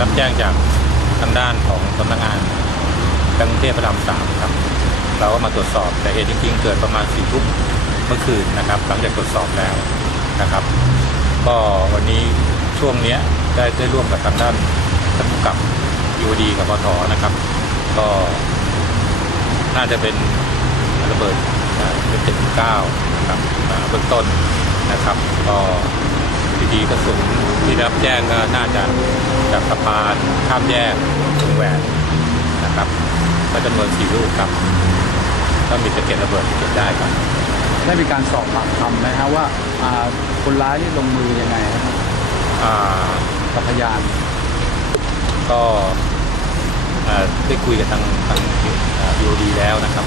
รับแจ้งจากทางด้านของสำนักงานกรุงเทพพระรามสามครับ เราก็มาตรวจสอบแต่เหตุจริงๆเกิดประมาณสี่ทุ่มเมื่อคืนนะครับ หลังจากตรวจสอบแล้วนะครับ ก็วันนี้ช่วงเนี้ยได้ได้ร่วมกับทางด้านท่านผู้กับยูดีกับปทนะครับ ก็น่าจะเป็นระเบิดเป็นเจ็ดเก้านะครับเบื้องต้นนะครับ ก็วิธีกระสุน ที่ได้รับแจ้งก็น่าจะจากสะพานข้ามแยกวงแหวนนะครับก็จำนวนสี่ลูกครับก็มีสะเก็ดระเบิดที่เก็บได้ครับ ได้มีการสอบปากคำไหมฮะว่าอ่าคนร้ายนี่ลงมือยังไงครับอ่ากับพยานก็เอ่อได้คุยกับทางทางพีโอดีแล้วนะครับ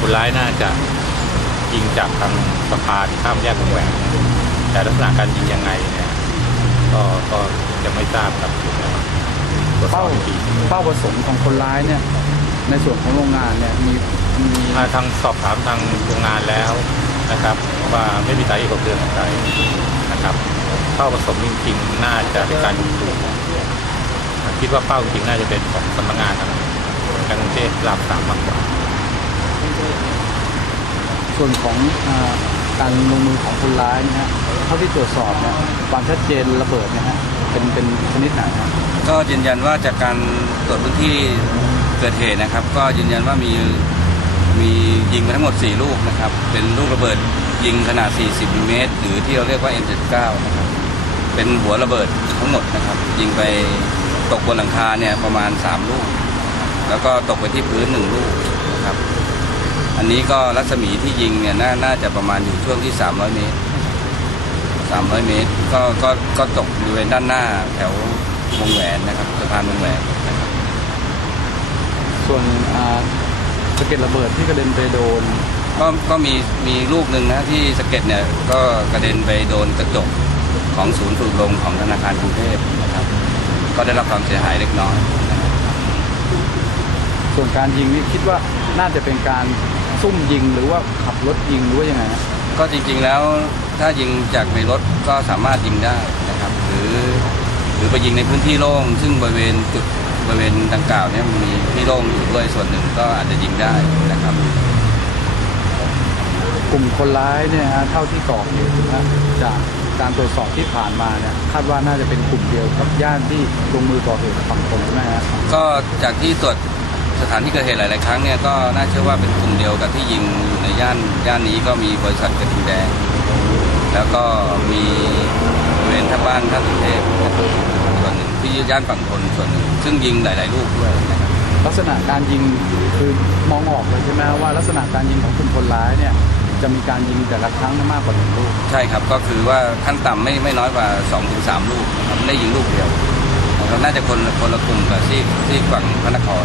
คนร้ายน่าจะยิงจากทางสะพานข้ามแยกวงแหวนแต่ลักษณะการยิงยังไงเนี่ย ก็ก็ยังไม่ทราบครับตรวจสอบเป้าอีกทีเป้าประสงค์ของคนร้ายเนี่ย ในส่วนของโรงงานเนี่ยมีมีอ่าทางสอบถามทางโรงงานแล้วนะครับ ว่าไม่มีสาเหตุของเรื่องอะไรนะครับเป้าประสงค์จริงๆน่าจะเป็นการยิงปืนคิดว่าเป้าจริงๆน่าจะเป็นของสำนักงานทางกรุงเทพรามสามมากกว่า ส่วนของอ่า การลงมือของคนร้ายเนะฮะเท่าที่ตรวจสอบเนี่ยความชัดเจนระเบิดเนี่ยฮะเป็นเป็นชนิดไหนฮะก็ยืนยันว่าจากการตรวจพื้นที่เกิดเหตุนะครับ ก็ยืนยันว่ามีมียิงไปทั้งหมด 4 ลูกนะครับ เป็นลูกระเบิดยิงขนาด 40มิลลิเมตรหรือที่เราเรียกว่า M79 นะครับ เป็นหัวระเบิดทั้งหมดนะครับ ยิงไปตกบนหลังคาเนี่ยประมาณ 3 ลูก แล้วก็ตกไปที่พื้น 1 ลูกนะครับ อันนี้ก็รัศมีที่ยิงเนี่ยนาน่าจะประมาณอยู่ช่วงที่ 300 เมตร 300 เมตร ก็ก็ก็ตกบริเวณด้านหน้าแถววงแหวนนะครับสะพานวงแหวนนะครับส่วนอ่าสะเก็ดระเบิดที่กระเด็นไปโดน ก็ก็มีมีลูกหนึ่งนะที่สะเก็ดเนี่ยก็กระเด็นไปโดนกระจกของศูนย์ฝึกลมของธนาคารกรุงเทพนะครับ ก็ได้รับความเสียหายเล็กน้อย ส่วนการยิงนี่คิดว่า น่าจะเป็นการซุ่มยิงหรือว่าขับรถยิงหรือว่ายังไงฮะก็จริงๆแล้วถ้ายิงจากในรถก็สามารถยิงได้นะครับ หรือหรือไปยิงในพื้นที่โล่ง ซึ่งบริเวณจุดบริเวณดังกล่าวเนี่ยมีที่โล่งอยู่ด้วยส่วนหนึ่งก็อาจจะยิงได้นะครับ กลุ่มคนร้ายเนี่ยฮะเท่าที่ก่อเหตุนะจากการตรวจสอบที่ผ่านมาเนี่ยคาดว่าน่าจะเป็นกลุ่มเดียวกับย่านที่ลงมือก่อเหตุฝั่งตรงใช่ไหมฮะก็จากที่ตรวจ สถานที่เกิดเหตุหลาย ๆ ครั้งเนี่ยก็น่าเชื่อว่าเป็นกลุ่มเดียวกับที่ยิงอยู่ในย่านย่านนี้ก็มีบริษัทกระทิงแดง แล้วก็มีบริเวณท่าบ้านท่าสุเทพส่วนหนึ่งที่ย่านฝั่งทนส่วนหนึ่งซึ่งยิงหลาย ๆ ลูกด้วยนะครับลักษณะการยิงคือมองออกเลยใช่ไหมว่าลักษณะการยิงของกลุ่มคนร้ายเนี่ยจะมีการยิงแต่ละครั้งมากกว่าหนึ่งลูกใช่ครับก็คือว่าขั้นต่ำไม่ไม่น้อยกว่า2อถึงสลูกนะครับไม่ได้ยิงลูกเดียวนะครับน่าจะคนคนละกลุ่มกับที่ที่ฝั่งพระนคร